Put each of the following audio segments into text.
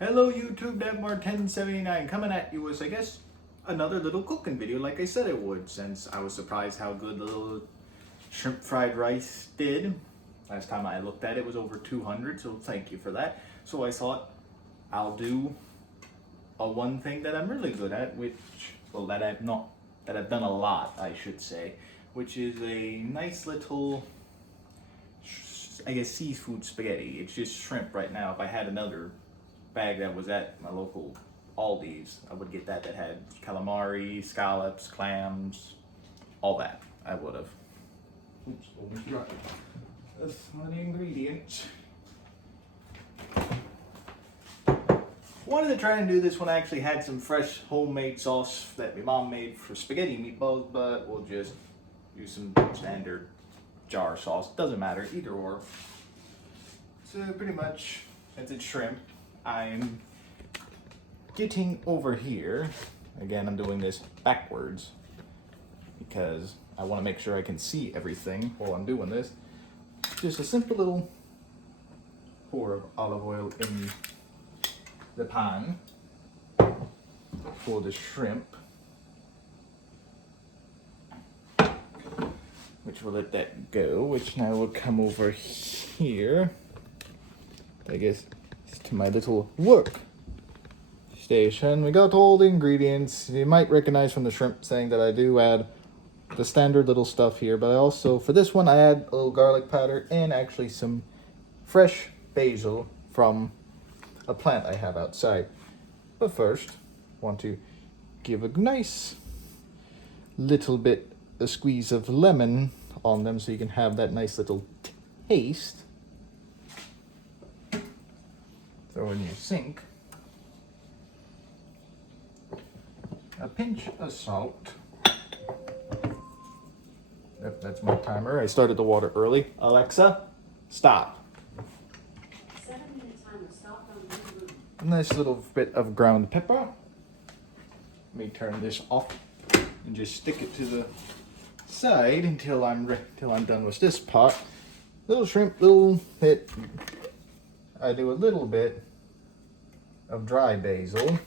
Hello YouTube, DevMar1079 coming at you with, I guess, another little cooking video like I said it would, since I was surprised how good the little shrimp fried rice did. Last time I looked at it was over 200, so thank you for that. So I thought I'll do a one thing that I'm really good at, which, well, that I've done a lot, I should say, which is a nice little, I guess, seafood spaghetti. It's just shrimp right now. If I had another bag that was at my local Aldi's, I would get that had calamari, scallops, clams, all that. I would have. Oops, overstruck. That's one of the ingredients. Wanted to try and do this when I actually had some fresh homemade sauce that my mom made for spaghetti meatballs, but we'll just use some standard jar sauce. Doesn't matter, either or. So pretty much, since it's shrimp, I'm getting over here. Again, I'm doing this backwards because I want to make sure I can see everything while I'm doing this. Just a simple little pour of olive oil in the pan for the shrimp, which will let that go, which now will come over here, I guess, to my little work station. We got all the ingredients. You might recognize from the shrimp saying that I do add the standard little stuff here, but I also, for this one, I add a little garlic powder and actually some fresh basil from a plant I have outside. But first, want to give a nice little bit, a squeeze of lemon on them so you can have that nice little taste. Throw in your sink. A pinch of salt. Yep, that's my timer. I started the water early. Alexa, stop. 7-minute timer, stop on the room. A nice little bit of ground pepper. Let me turn this off and just stick it to the side until I'm done with this pot. Little shrimp, little bit. I do a little bit of dry basil,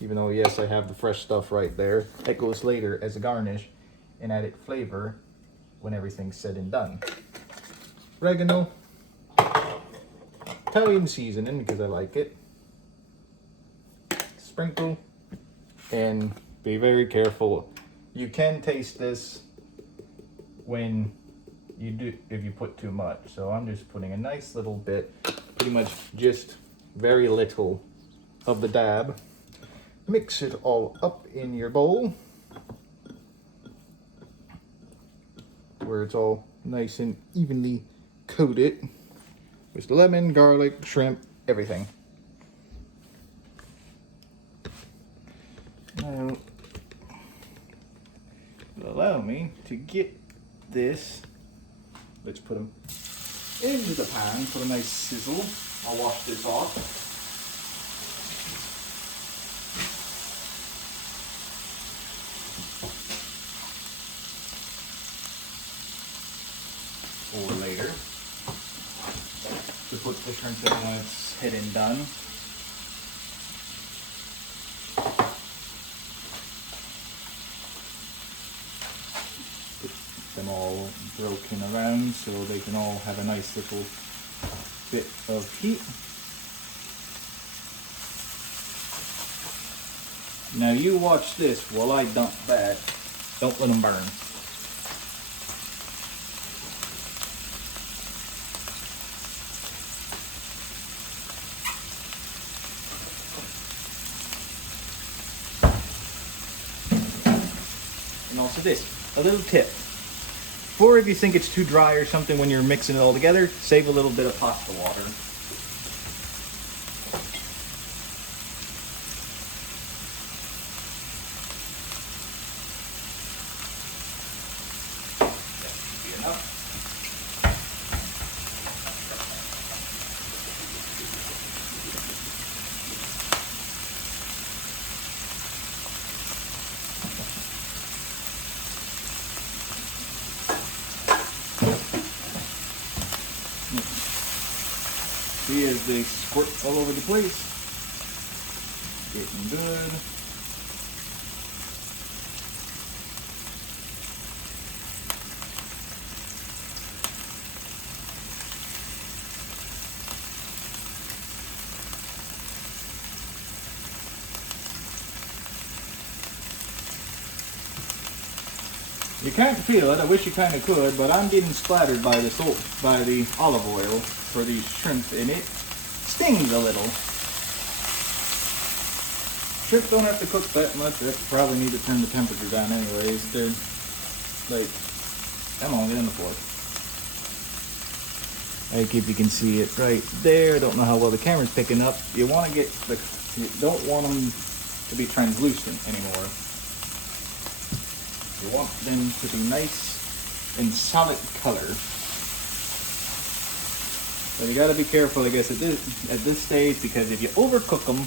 even though yes, I have the fresh stuff right there. That goes later as a garnish and added flavor when everything's said and done. Oregano, Italian seasoning because I like it. Sprinkle, and be very careful. You can taste this when you do, if you put too much. So I'm just putting a nice little bit, pretty much just very little of the dab. Mix it all up in your bowl where it's all nice and evenly coated with the lemon, garlic, shrimp, everything. Now, allow me to get this. Let's put them into the pan for a nice sizzle. I'll wash this off. Or later, to put the shrimp in when it's hit and done. Put them all broken around so they can all have a nice little bit of heat. Now you watch this while I dump that. Don't let them burn. And also this, a little tip. Or if you think it's too dry or something when you're mixing it all together, save a little bit of pasta water. That should be enough. See as they squirt all over the place. Getting good. You can't feel it, I wish you kind of could, but I'm getting splattered by the salt, by the olive oil for these shrimp, and it stings a little. Shrimp don't have to cook that much. I probably need to turn the temperature down anyways. They're like, come on, get on the floor. Like if you can see it right there. I don't know how well the camera's picking up. You want to get the, you don't want them to be translucent anymore. You want them to be nice and solid color. But you gotta be careful, I guess, at this stage, because if you overcook them,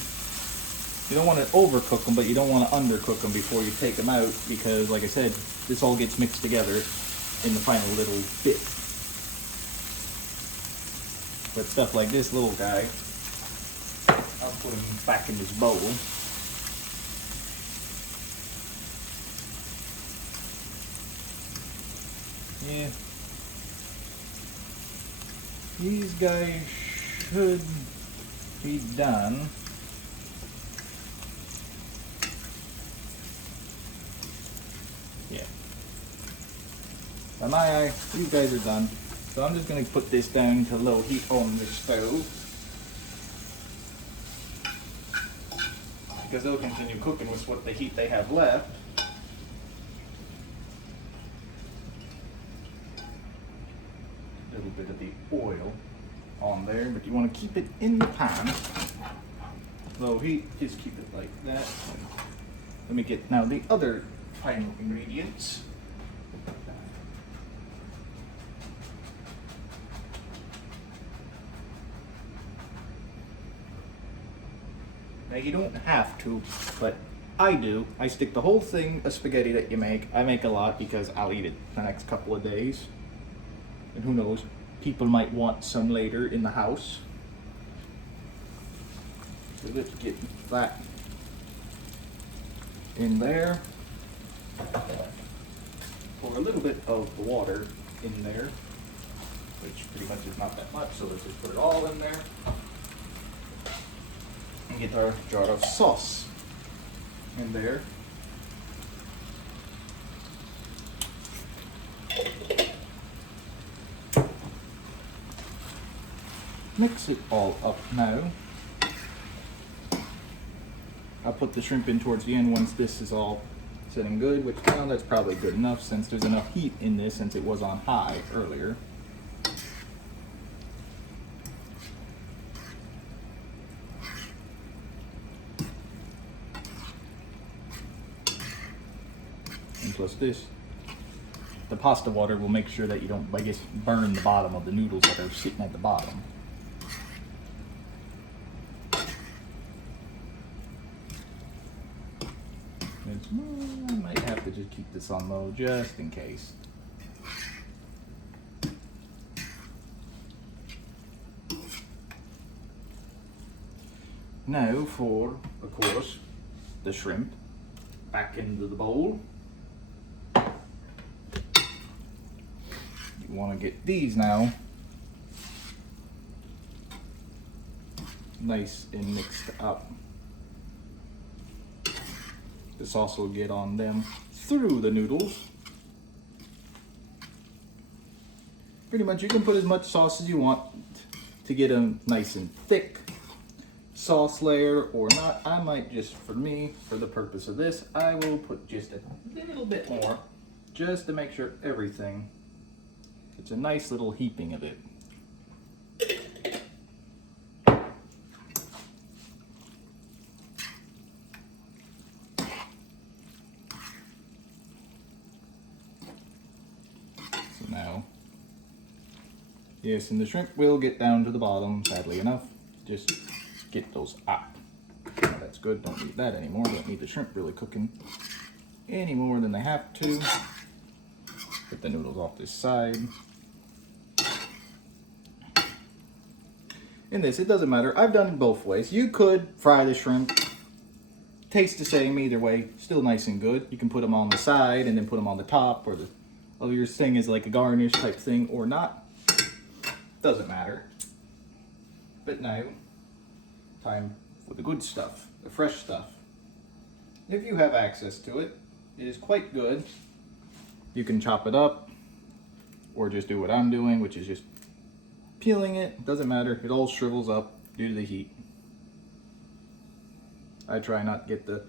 you don't want to overcook them, but you don't want to undercook them before you take them out, because, like I said, this all gets mixed together in the final little bit. But stuff like this little guy, I'll put him back in this bowl. Yeah. These guys should be done. Yeah. By my eye, these guys are done. So I'm just going to put this down to low heat on the stove. Because they'll continue cooking with what the heat they have left. A little bit of the oil on there, but you want to keep it in the pan. Low heat, just keep it like that. Let me get now the other final ingredients. Now you don't have to, but I do. I stick the whole thing of spaghetti that you make. I make a lot because I'll eat it the next couple of days. And who knows, people might want some later in the house. So let's get that in there. Pour a little bit of the water in there, which pretty much is not that much, so let's just put it all in there. And get our jar of sauce in there. Mix it all up now. I'll put the shrimp in towards the end once this is all sitting good, which, well, that's probably good enough since there's enough heat in this since it was on high earlier. And plus this, the pasta water will make sure that you don't, I guess, burn the bottom of the noodles that are sitting at the bottom. I might have to just keep this on low just in case. Now for, of course, the shrimp back into the bowl. You want to get these now nice and mixed up. The sauce will get on them through the noodles. Pretty much you can put as much sauce as you want to get them nice and thick sauce layer or not. I might just, for me, for the purpose of this, I will put just a little bit more just to make sure everything, it's a nice little heaping of it. Now, yes, and the shrimp will get down to the bottom, sadly enough. Just get those up. Now that's good, don't need that anymore. Don't need the shrimp really cooking any more than they have to. Get the noodles off this side. In this, it doesn't matter. I've done it both ways. You could fry the shrimp tastes the same either way. Still nice and good. You can put them on the side and then put them on the top, or the your thing is like a garnish type thing or not. Doesn't matter. But now, time for the good stuff, the fresh stuff. If you have access to it, it is quite good. You can chop it up or just do what I'm doing, which is just peeling it. Doesn't matter. It all shrivels up due to the heat. I try not to get the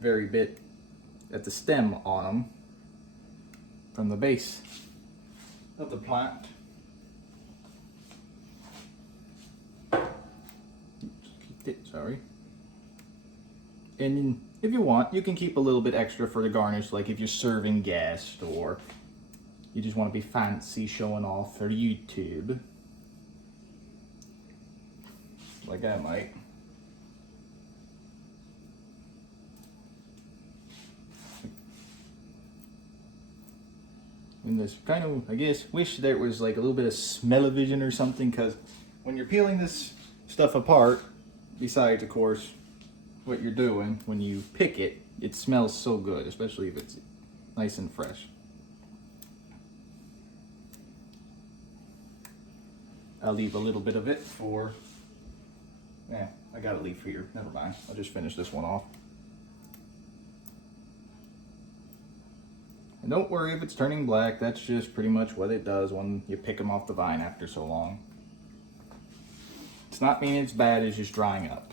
very bit at the stem on them from the base of the plant. Sorry. And if you want, you can keep a little bit extra for the garnish, like if you're serving guests or you just want to be fancy showing off for YouTube. Like I might. And this kind of, I guess, wish there was like a little bit of smell-o-vision or something, because when you're peeling this stuff apart, besides, of course, what you're doing, when you pick it, it smells so good, especially if it's nice and fresh. I'll leave a little bit of it for, I got a leaf here, never mind. I'll just finish this one off. And don't worry if it's turning black, that's just pretty much what it does when you pick them off the vine after so long. It's not meaning it's bad, it's just drying up.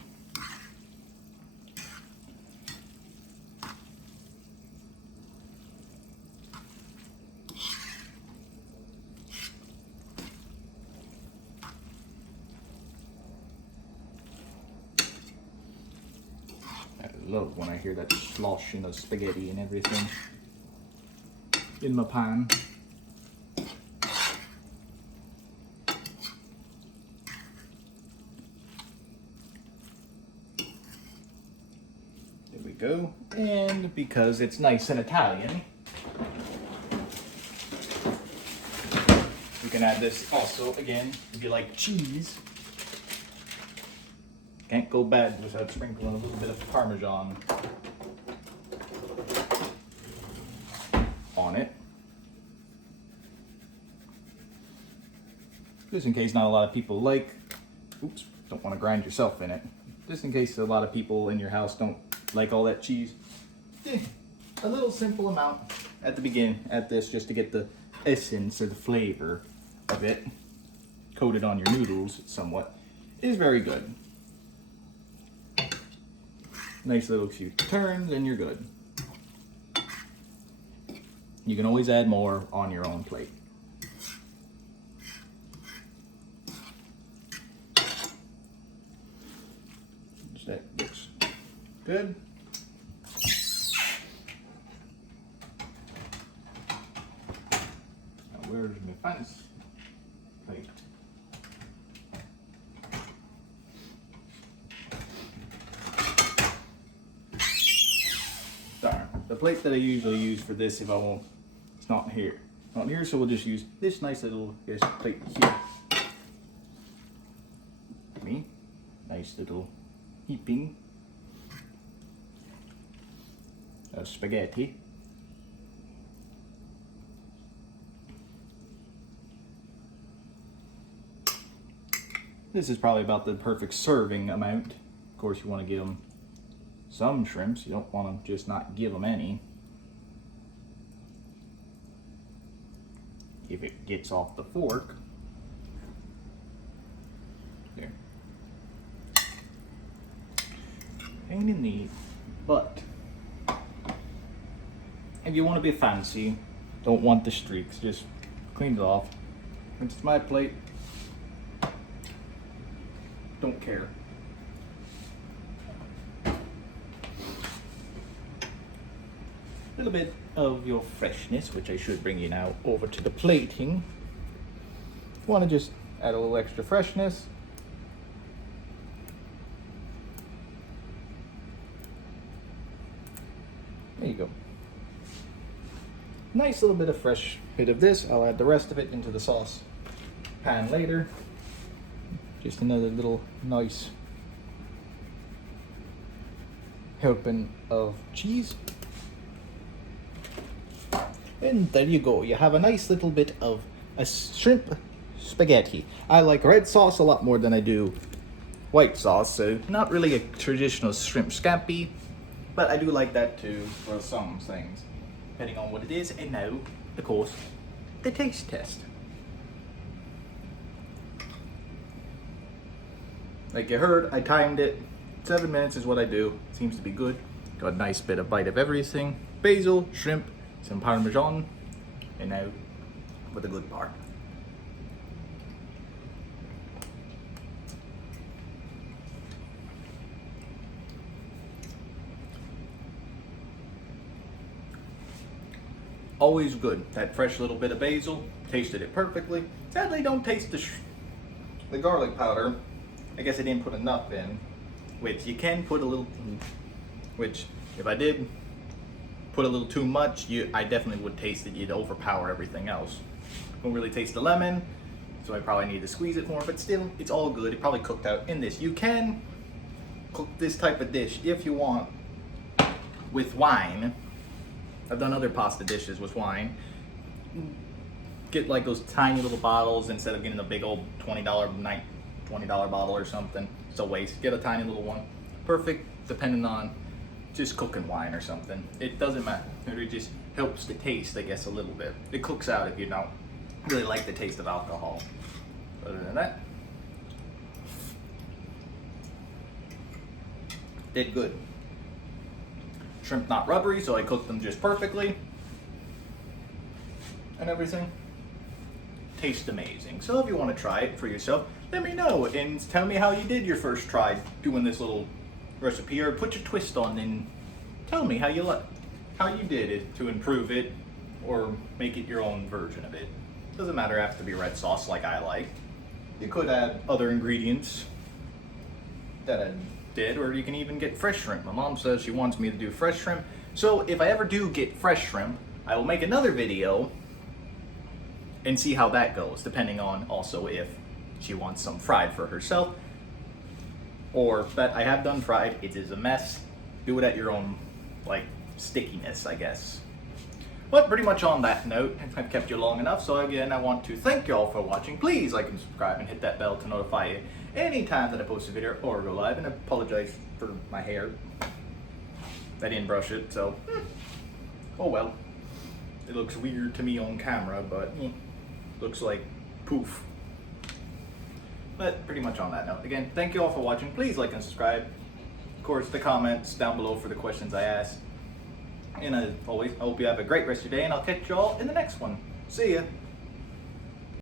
I love when I hear that sloshing of spaghetti and everything in my pan. There we go. And because it's nice and Italian, you can add this also, again, if you like cheese. Can't go bad without sprinkling a little bit of Parmesan on it. Just in case not a lot of people like, don't want to grind yourself in it. Just in case a lot of people in your house don't like all that cheese. A little simple amount at the beginning, add this just to get the essence or the flavor of it coated on your noodles somewhat. It is very good. Nice little few turns and you're good. You can always add more on your own plate. That looks good. Now where's my fancy plate? Darn. The plate that I usually use for this, if I won't, it's not here. Not here, so we'll just use this nice little plate here. Nice little heaping of spaghetti. This is probably about the perfect serving amount. Of course, you want to give them some shrimps. You don't want to just not give them any. If it gets off the fork. There. Pain in the butt. If you want to be fancy, don't want the streaks, just clean it off. It's my plate. Don't care. A little bit of your freshness, which I should bring you now over to the plating. Want to just add a little extra freshness. There you go. Nice little bit of fresh bit of this. I'll add the rest of it into the sauce pan later. Just another little nice helping of cheese. And there you go. You have a nice little bit of a shrimp spaghetti. I like red sauce a lot more than I do white sauce, so not really a traditional shrimp scampi, but I do like that too for some things, depending on what it is. And now, of course, the taste test. Like you heard, I timed it. 7 minutes is what I do. Seems to be good. Got a nice bit of bite of everything. Basil, shrimp, some Parmesan, and now for the good part. Always good. That fresh little bit of basil, tasted it perfectly. Sadly, don't taste the garlic powder. I guess I didn't put enough in, which you can put a little, which if I did put a little too much, I definitely would taste it. You'd overpower everything else. Don't really taste the lemon, so I probably need to squeeze it more, but still, it's all good. It probably cooked out in this. You can cook this type of dish if you want with wine. I've done other pasta dishes with wine. Get like those tiny little bottles instead of getting a big old $20 bottle or something. It's a waste. Get a tiny little one. Perfect, depending on just cooking wine or something. It doesn't matter. It just helps the taste, I guess, a little bit. It cooks out if you don't really like the taste of alcohol. Other than that, did good. Shrimp not rubbery, so I cooked them just perfectly. And everything tastes amazing. So if you want to try it for yourself, let me know and tell me how you did your first try doing this little recipe, or put your twist on and tell me how you did it to improve it or make it your own version of it. Doesn't matter, it has to be red sauce like I like. You could add other ingredients that I did, or you can even get fresh shrimp. My mom says she wants me to do fresh shrimp, so if I ever do get fresh shrimp, I will make another video and see how that goes, depending on also if she wants some fried for herself, or that I have done fried. It is a mess. Do it at your own like stickiness, I guess. But pretty much on that note, I've kept you long enough, so again, I want to thank you all for watching. Please like and subscribe and hit that bell to notify you anytime that I post a video or go live. And I apologize for my hair. I didn't brush it, so oh well. It looks weird to me on camera, but looks like poof. But pretty much on that note, again, thank you all for watching. Please like and subscribe. Of course, the comments down below for the questions I asked. And as always, I hope you have a great rest of your day, and I'll catch you all in the next one. See ya.